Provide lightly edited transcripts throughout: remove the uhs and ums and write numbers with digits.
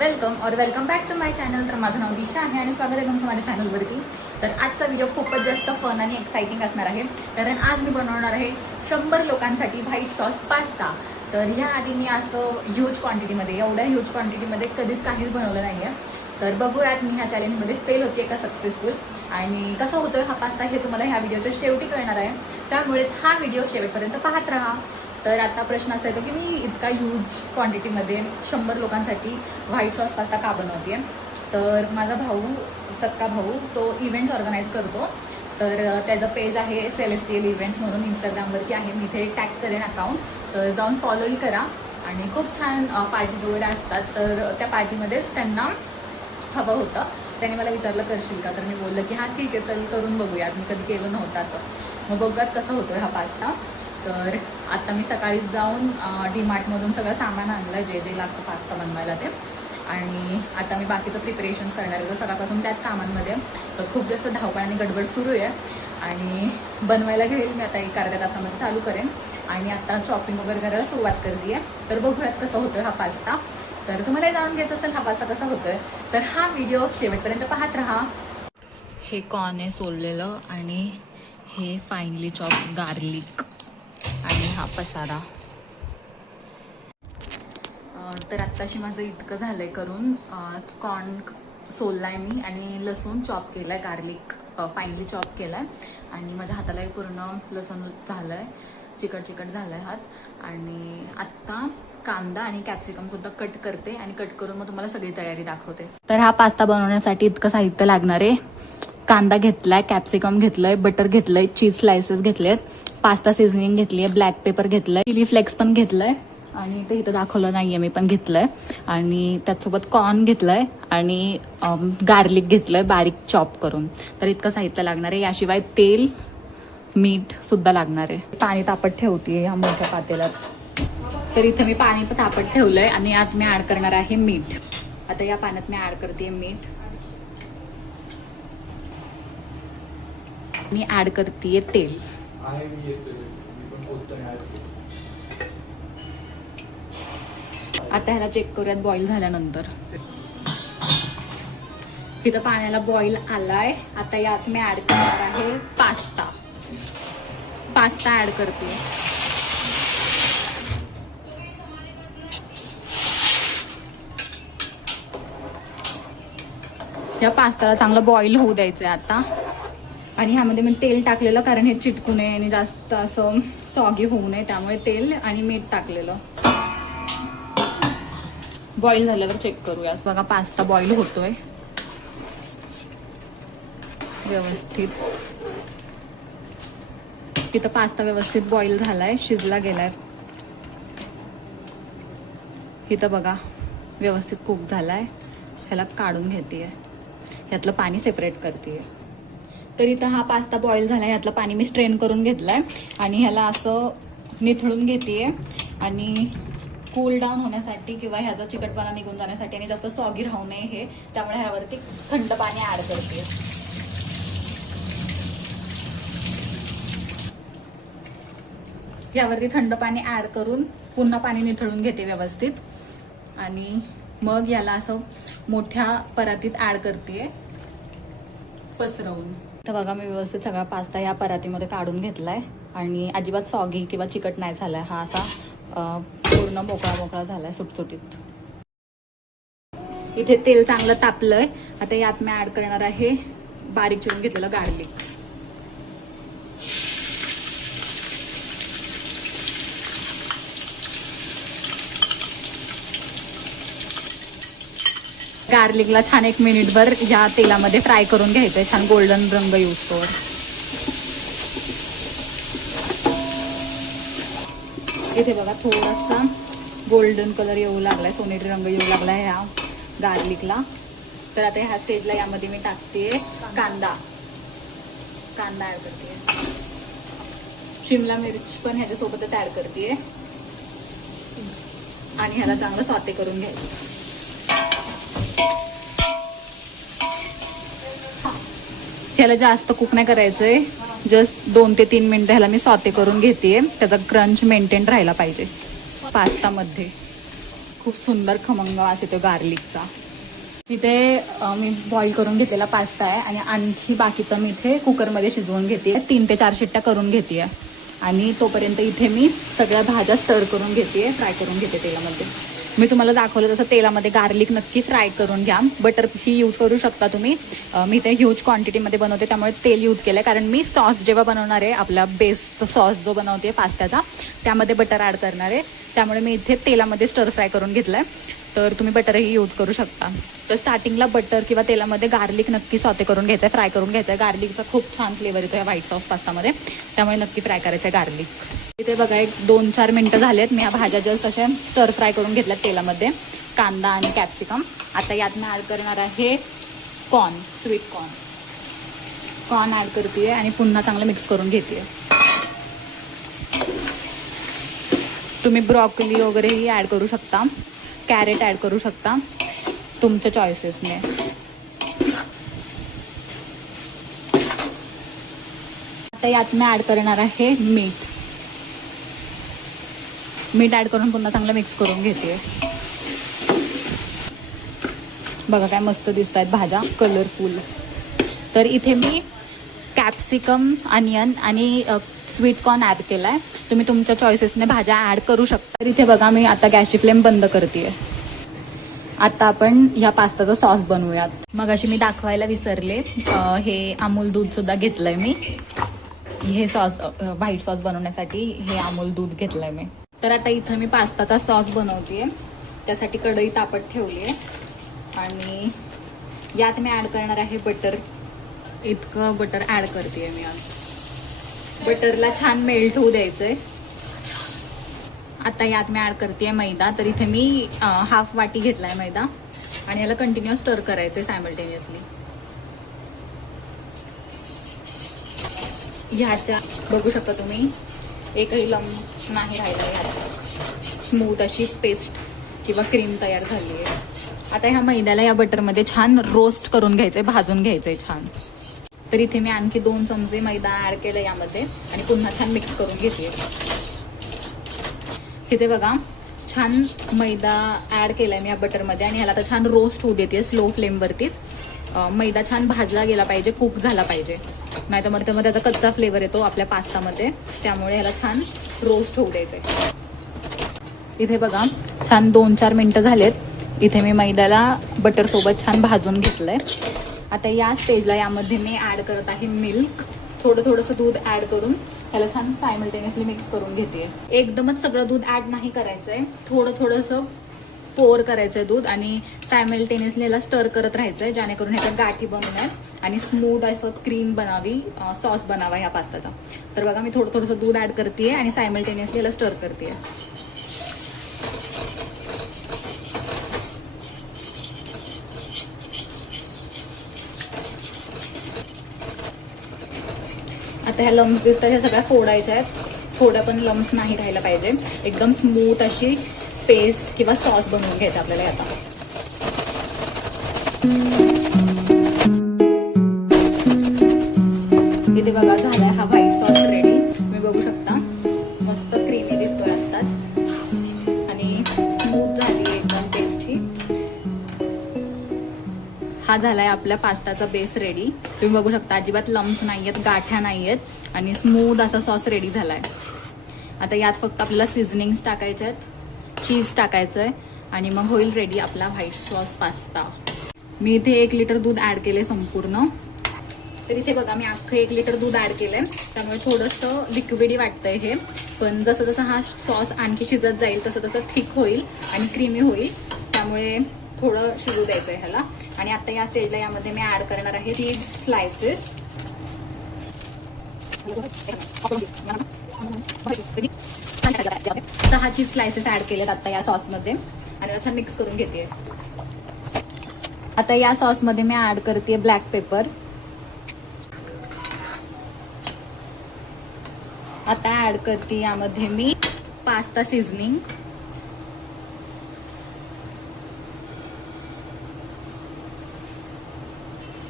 Welcome back to my channel. तर माझं नाव दिशा आहे आणि स्वागत आहे तुमचं माझ्या चॅनलवरती. तर आजचा व्हिडिओ खूपच जास्त फन आणि एक्साइटिंग असणार आहे, कारण आज मी बनवणार आहे 100 लोकांसाठी व्हाईट सॉस पास्ता. तर याआधी मी असं ह्यूज क्वांटिटीमध्ये, एवढ्या ह्यूज क्वांटिटीमध्ये कधीच काहीच बनवलं नाही आहे. तर बघूयात मी ह्या चॅलेंजमध्ये फेल होते का सक्सेसफुल, आणि कसं होतं हा पास्ता हे तुम्हाला ह्या व्हिडिओच्या शेवटी कळणार आहे. त्यामुळेच हा व्हिडिओ शेवटपर्यंत पाहत राहा. तर आता प्रश्न असा येतो की मी इतका ह्यूज क्वांटिटीमध्ये 100 लोकांसाठी व्हाईट सॉस पास्ता का बनवते. तर माझा भाऊ, सक्का भाऊ, तो इव्हेंट्स ऑर्गनाईज करतो. तर त्याचं पेज आहे सेलेस्टियल इव्हेंट्स म्हणून, इंस्टाग्रामवरती आहे. मी इथे टॅग करेन अकाउंट, तर जाऊन फॉलोही करा. आणि खूप छान पार्टीज वगैरे असतात. तर त्या पार्टीमध्येच त्यांना हवं होतं. त्याने मला विचारलं करशील का, तर मी बोललं की हां ठीक आहे, चल करून बघूयात, मी कधी केलं नव्हतं असं. मग बघूयात कसं होतं हा पास्ता. तर आता मी सकाळीच जाऊन डीमार्टमधून सगळं सामान आणलं, जे जे लागतं पास्ता बनवायला ते. आणि आता मी बाकीचं प्रिपरेशन्स करणार आहे सकाळपासून त्याच कामांमध्ये. तर खूप जास्त धावपळ आणि गडबड सुरू आहे. आणि बनवायला घेईल मी आता 1 अर्ध्या तासामध्ये चालू करेन. आणि आता चॉपिंग वगैरे करायला सुरुवात करते आहे. तर बघूयात कसं होतं हा पास्ता. तर तुम्हाला जाणून घ्यायचं असेल हा पास्ता कसा होतोय, तर हा व्हिडिओ शेवटपर्यंत पाहत राहा. हे कॉर्न आहे सोललेलं, आणि हे फाईनली चॉप गार्लिक, आणि हा पसारा. तर आत्ताशी माझं इतकं झालंय करून. कॉर्न सोललाय मी, आणि लसूण चॉप केलाय, गार्लिक फाईनली चॉप केलाय. आणि माझ्या हातालाही पूर्ण लसूण झालंय, चिकट झालाय हात. आणि आत्ता कांदा आणि कॅप्सिकम सुद्धा कट करते, आणि कट करून मग तुम्हाला सगळी तयारी दाखवते. तर हा पास्ता बनवण्यासाठी इतकं साहित्य लागणार आहे. कांदा घेतलाय, कॅप्सिकम घेतलंय, बटर घेतलंय, चीज स्लायसेस घेतलेत, पास्ता सीझनिंग घेतली आहे, ब्लॅक पेपर घेतलंय, चिली फ्लेक्स पण घेतलंय, आणि ते इथं दाखवलं नाहीये मी पण घेतलंय. आणि त्याचसोबत कॉर्न घेतलंय, आणि गार्लिक घेतलंय बारीक चॉप करून. तर इतकं साहित्य लागणार आहे. याशिवाय तेल, मीठ सुद्धा लागणार आहे. पाणी तापत ठेवते ह्या मोठ्या पातेल्यात. तर इथे मी पाणी तापत ठेवलंय, आणि यात मी ऍड करणार आहे मीठ. आता या पाण्यात मी ऍड करते मीठ, आणि ऍड करते तेल. आता ह्याला चेक करूयात बॉईल झाल्यानंतर. इथं पाण्याला बॉईल आलाय. आता यात मी ऍड करणार आहे पास्ता ऍड करते. या पास्ताला चांगलं बॉईल होऊ द्यायचंय आता. आणि ह्यामध्ये मी तेल टाकलेलं, कारण हे चिटकू नये आणि जास्त असं सॉगी होऊ नये, त्यामुळे तेल आणि मीठ टाकलेलं. बॉईल झाल्यावर चेक करूयात. बघा पास्ता बॉईल होतोय व्यवस्थित. तिथं पास्ता व्यवस्थित बॉईल झालाय, शिजला गेलाय. इथं बघा व्यवस्थित कुक झालाय. ह्याला काढून घेतेय, ह्यातलं पाणी सेपरेट करतेय. तर इथं हा पास्ता बॉईल झालाय, ह्यातलं पाणी मी स्ट्रेन करून घेतलंय, आणि ह्याला असं निथळून घेतेय. आणि कूल डाऊन होण्यासाठी, किंवा ह्याचा चिकटपणा निघून जाण्यासाठी, आणि जास्त सॉगी राहू नये हे, त्यामुळे ह्यावरती थंड पाणी ऍड करते. यावरती थंड पाणी ऍड करून पुन्हा पाणी निथळून घेते व्यवस्थित. आणि मग याला असं मोठ्या परातीत ऍड करते पसरवून. तर बघा मी व्यवस्थित सगळा पास्ता या परातीमध्ये काढून घेतलाय, आणि अजिबात सॉगी किंवा चिकट नाही झालाय. हा असा पूर्ण मोकळा झालाय, सुटसुटीत. इथे तेल चांगलं तापलंय. आता यात मी ऍड करणार आहे बारीक चिरून घेतलेलं गार्लिक. गार्लिकला छान 1 मिनिटभर या तेलामध्ये फ्राय करून घ्यायचंय, छान गोल्डन रंग येऊस्तोवर. इथे बघा थोडासा गोल्डन कलर येऊ लागलाय, सोनेरी रंग येऊ लागलाय ह्या गार्लिकला. तर आता ह्या स्टेजला यामध्ये मी टाकते कांदा ऍड करते. शिमला मिर्च पण ह्याच्यासोबतच ऍड करते, आणि ह्याला चांगलं सॉते करून घ्यायचं. ह्याला जास्त कुक नाही करायचंय, जस्ट 2 ते 3 मिनिटं ह्याला मी सॉते करून घेते. त्याचा क्रंच मेंटेन राहायला पाहिजे पास्तामध्ये. खूप सुंदर खमंग वास येतो गार्लिकचा. इथे मी बॉईल करून घेतलेला पास्ता आहे आणि आणखी बाकीचं मी इथे कुकरमध्ये शिजवून घेते. 3 ते 4 शिट्ट्या करून घेते आणि तोपर्यंत इथे मी सगळ्या भाज्या स्टर करून घेते, फ्राय करून घेते तेलामध्ये. मी तुम्हाला दाखवलं तसं तेलामध्ये गार्लिक नक्की फ्राय करून घ्या. बटर ही यूज करू शकता तुम्ही. मी इथे ह्यूज क्वांटिटीमध्ये बनवते त्यामुळे तेल यूज केलं आहे, कारण मी सॉस जेव्हा बनवणार आहे, आपला बेसचा सॉस जो बनवते पास्त्याचा, त्यामध्ये बटर ॲड करणार आहे. त्यामुळे मी इथे तेलामध्ये स्टर फ्राय करून घेतलं आहे. तर तुम्ही बटरही यूज करू शकता. तर स्टार्टिंगला बटर किंवा तेलामध्ये गार्लिक नक्की सॉते करून घ्यायचं आहे, फ्राय करून घ्यायचं आहे. गार्लिकचा खूप छान फ्लेवर येतो या व्हाईट सॉस पास्तामध्ये, त्यामुळे नक्की फ्राय करायचं आहे गार्लिक. इथे बघा 1-2-4 मिनटं झालेत. मी या भाज्या जस्ट अशा स्टर फ्राय करून घेतल्यात तेलामध्ये, कांदा आणि कॅप्सिकम. आता यात मी ॲड करणार आहे कॉर्न, स्वीट कॉर्न ॲड करते आणि पुन्हा चांगलं मिक्स करून घेते. तुम्ही ब्रॉकली वगैरेही ॲड करू शकता, कॅरेट ॲड करू शकता तुमच्या चॉईसेसने. आता यात मी ॲड करणार आहे मीठ ॲड करून पुन्हा चांगलं मिक्स करून घेते. बघा काय मस्त दिसत आहेत भाज्या, कलरफुल. तर इथे मी कॅप्सिकम, अनियन आणि स्वीट कॉर्न ॲड केला आहे. तुम्ही तुमच्या चॉईसेसने भाज्या ॲड करू शकता. तर इथे बघा मी आता गॅसची फ्लेम बंद करते. आता आपण या पास्ताचा सॉस बनवूयात. मग अशी मी दाखवायला विसरले, हे अमूल दूधसुद्धा घेतलं आहे मी. हे सॉस, व्हाईट सॉस बनवण्यासाठी हे अमूल दूध घेतलं आहे मी. तर आता इथं मी पास्ताचा सॉस बनवते. त्यासाठी कढई तापत ठेवली आहे आणि यात मी ॲड करणार आहे बटर. इतकं बटर ॲड करते मी आज. बटरला छान मेल्ट होऊ द्यायचं आहे. आता यात मी ॲड करते मैदा. तर इथे मी हाफ वाटी घेतला आहे मैदा आणि याला कंटिन्युअस स्टर करायचं आहे सायमल्टेनियसली. ह्याच्या बघू शकता तुम्ही, एकही लंप नाही राहिला ह्याचा. स्मूथ अशी पेस्ट किंवा क्रीम तयार झाली आहे. आता ह्या मैद्याला या बटरमध्ये छान रोस्ट करून घ्यायचं आहे, भाजून घ्यायचं आहे छान. तर इथे मी आणखी 2 चमचे मैदा ॲड केला यामध्ये आणि पुन्हा छान मिक्स करून घेते. इथे बघा छान मैदा ॲड केला आहे मी या बटरमध्ये आणि ह्याला आता छान रोस्ट होऊ देते स्लो फ्लेमवरतीच. मैदा छान भाजला गेला पाहिजे, कुक झाला पाहिजे, नाही तर मग त्याचा कच्चा फ्लेवर येतो आपल्या पास्तामध्ये. त्यामुळे ह्याला छान रोस्ट होऊ द्यायचं आहे. इथे बघा छान 2-4 मिनटं झालेत. इथे मी मैद्याला बटरसोबत छान भाजून घेतलं आहे. आता या स्टेजला यामध्ये मी ॲड करत आहे मिल्क. थोडंसं दूध ॲड करून त्याला छान सायमल्टेनियसली मिक्स करून घेते. एकदमच सगळं दूध ॲड नाही करायचं आहे, थोडंसं पोर करायचं आहे दूध आणि सायमल्टेनियसली याला स्टर करत राहायचं आहे, जेणेकरून ह्याच्या गाठी बनू नयेत आणि स्मूथ असं क्रीम बनावी, सॉस बनावा ह्या पास्ताचा. तर बघा मी थोडंसं दूध ॲड करते आणि सायमल्टेनियसली याला स्टर करते. आता ह्या लम्स दिसतात ह्या सगळ्या फोडायच्या आहेत. थोडं पण लम्स नाही राहायला पाहिजे. एकदम स्मूथ अशी पेस्ट किंवा सॉस बनवून घ्यायचा आपल्याला याचा. इथे बघा झालाय हा व्हाईट सॉस रेडी. तुम्ही बघू शकता मस्त क्रीमी दिसतोय आत्ताच आणि स्मूथ झाली एकदम पेस्ट ही. हा झालाय आपल्या पास्ताचा बेस रेडी. तुम्ही बघू शकता अजिबात लम्स नाही आहेत, गाठ्या नाही आहेत आणि स्मूथ असा सॉस रेडी झालाय. आता यात फक्त आपल्याला सिझनिंग्स टाकायचे आहेत, चीज टाकायचं आहे आणि मग होईल रेडी आपला व्हाईट सॉस पास्ता. मी इथे 1 लिटर दूध ॲड केले संपूर्ण. तर इथे बघा मी अख्खं 1 लिटर दूध ॲड केलंय, त्यामुळे थोडंसं लिक्विडी वाटतंय हे. पण जसं हा सॉस आणखी शिजत जाईल तसं थिक होईल आणि क्रीमी होईल. त्यामुळे थोडं शिजू द्यायचं आहे ह्याला. आणि आता या स्टेजला यामध्ये मी ॲड करणार आहे चीज स्लायसेस. 6 चीज स्लायसेस ॲड केलेत आता या सॉसमध्ये आणि छान मिक्स करून घेते. आता या सॉसमध्ये मी ॲड करते ब्लॅक पेपर. आता ॲड करते यामध्ये मी पास्ता सीझनिंग.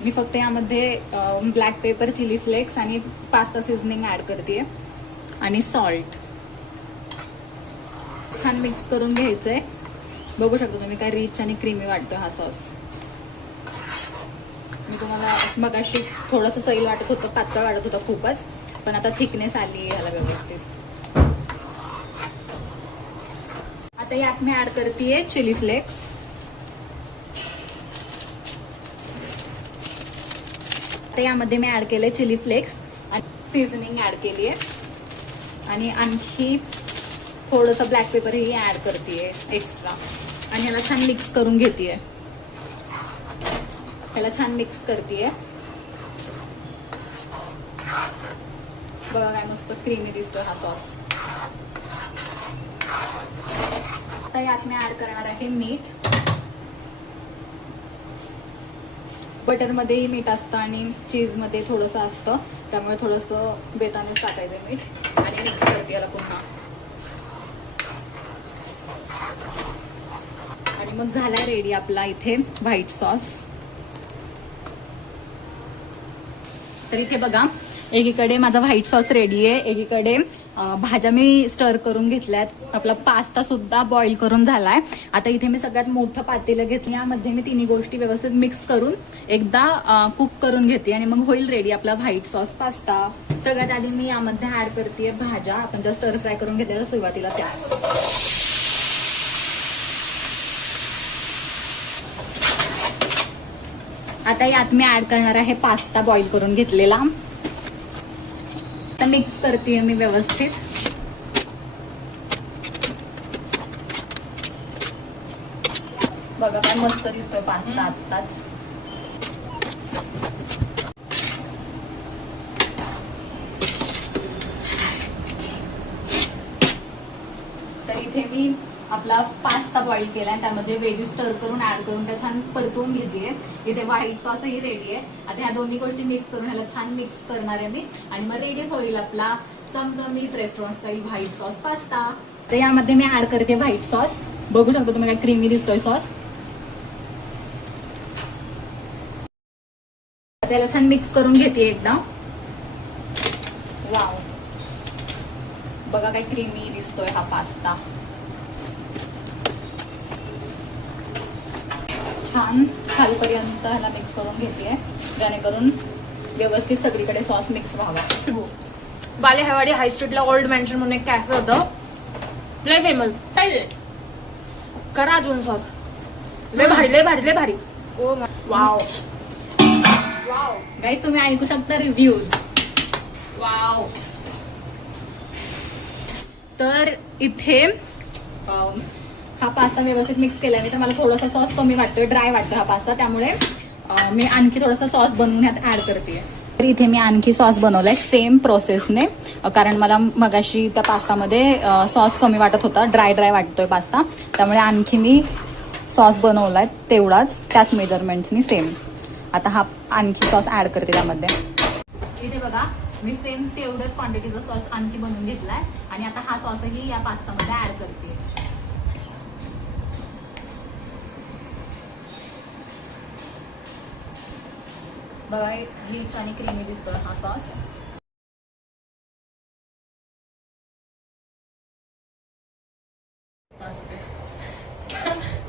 मी फक्त यामध्ये ब्लॅक पेपर, चिली फ्लेक्स आणि पास्ता सीझनिंग ॲड करते आणि सॉल्ट. छान मिक्स करून घ्यायचंय बघू शकता तुम्ही काय रिच आणि क्रीमी वाटतोय हा सॉस. मी तुम्हाला मगाशी थोडंसं सैल वाटत होतं, पातळ वाटत होतं खूपच, पण आता थिकनेस आली ह्याला व्यवस्थित. आता यात मी ऍड करतेय चिली फ्लेक्स. आता यामध्ये मी ऍड केले चिली फ्लेक्स आणि सीझनिंग ऍड केली आहे आणि आणखी थोडंसं ब्लॅक पेपरही ऍड करतेय एक्स्ट्रा आणि ह्याला छान मिक्स करून घेतेय. ह्याला छान मिक्स करतेय. बघा काय मस्त क्रीमी दिसतोय हा सॉस. आता यात मी ऍड करणार आहे मीठ. बटरमध्येही मीठ असतं आणि चीजमध्ये थोडंसं असतं, त्यामुळे थोडंसं बेतानेच टाकायचं मीठ आणि मिक्स करते याला पुन्हा. आणि मग झाला रेडी आपला इथे व्हाईट सॉस. तर इथे बघा, एकीकडे माझा व्हाईट सॉस रेडी आहे, एकीकडे भाज्या मी स्टर करून घेतल्यात, आपला पास्ता सुद्धा बॉईल करून झालाय. आता इथे मी सगळ्यात मोठं पातेलं घेतलं, यामध्ये मी तिन्ही गोष्टी व्यवस्थित मिक्स करून एकदा कुक करून घेते आणि मग होईल रेडी आपला व्हाईट सॉस पास्ता. सगळ्यात आधी मी यामध्ये ऍड करते भाज्या, आपण ज्या स्टर फ्राय करून घेतलेल्या सुरुवातीला त्या. आता यात मी ऍड करणार आहे पास्ता बॉईल करून घेतलेला. आता मिक्स करते मी व्यवस्थित. बघा काय मस्त दिसतोय पास्ता आत्ताच. तर इथे मी आपला पास्ता बॉईल केलाय, त्यामध्ये वेजीस स्टर करून ऍड करून त्या छान परतवून घेतेय. इथे व्हाईट सॉसही रेडी आहे. आता ह्या दोन्ही गोष्टी मिक्स करून ह्याला छान मिक्स करणार आहे मी आणि मग रेडी होईल आपला चमचमीत restaurant style white sauce pasta. तर यामध्ये मी ऍड करते व्हाईट सॉस. बघू शकतो तुम्ही काय क्रीमी दिसतोय सॉस. त्याला छान मिक्स करून घेते एकदा. वाव, बघा काय क्रीमी दिसतोय हा पास्ता. छान खालपर्यंत ह्याला मिक्स करून घेते, जेणेकरून व्यवस्थित सगळीकडे सॉस मिक्स व्हावा. बालेहवाडी हाय स्ट्रीटला ओल्ड मॅन्शन म्हणून एक कॅफे होतं, लय फेमस. करा अजून सॉस, लय भारी लय भारी लय भारी. ओ वाव वाव गाईस, तुम्ही ऐकू शकता रिव्ह्यूज. वाव. तर इथे हा पास्ता व्यवस्थित मिक्स केल्याने तर मला थोडासा सॉस कमी वाटतोय, ड्राय वाटतो हा पास्ता, त्यामुळे मी आणखी थोडासा सॉस बनवून ह्यात ऍड करते. तर इथे मी आणखी सॉस बनवलाय सेम प्रोसेसने, कारण मला मगाशी त्या पास्तामध्ये सॉस कमी वाटत होता, ड्राय ड्राय वाटतोय पास्ता, त्यामुळे आणखी मी सॉस बनवलाय तेवढाच त्याच मेजरमेंट्सनी सेम. आता हा आणखी सॉस ऍड करते त्यामध्ये. इथे बघा, मी सेम तेवढंच क्वांटिटीचा सॉस आणखी बनवून घेतलाय आणि आता हा सॉसही या पास्तामध्ये ऍड करते. बघा रिच आणि क्रीमी दिसतोय हा सॉस.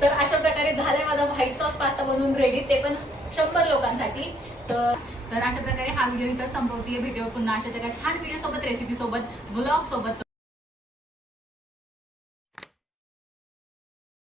तर अशा प्रकारे झालाय माझा व्हाईट सॉस पास्ता बनवून रेडी, ते पण 100 लोकांसाठी. तर अशा प्रकारे हा व्हिडिओ इथं संपवतीये. भेटूया पुन्हा अशा छान व्हिडिओ सोबत, रेसिपी सोबत, व्लॉग सोबत.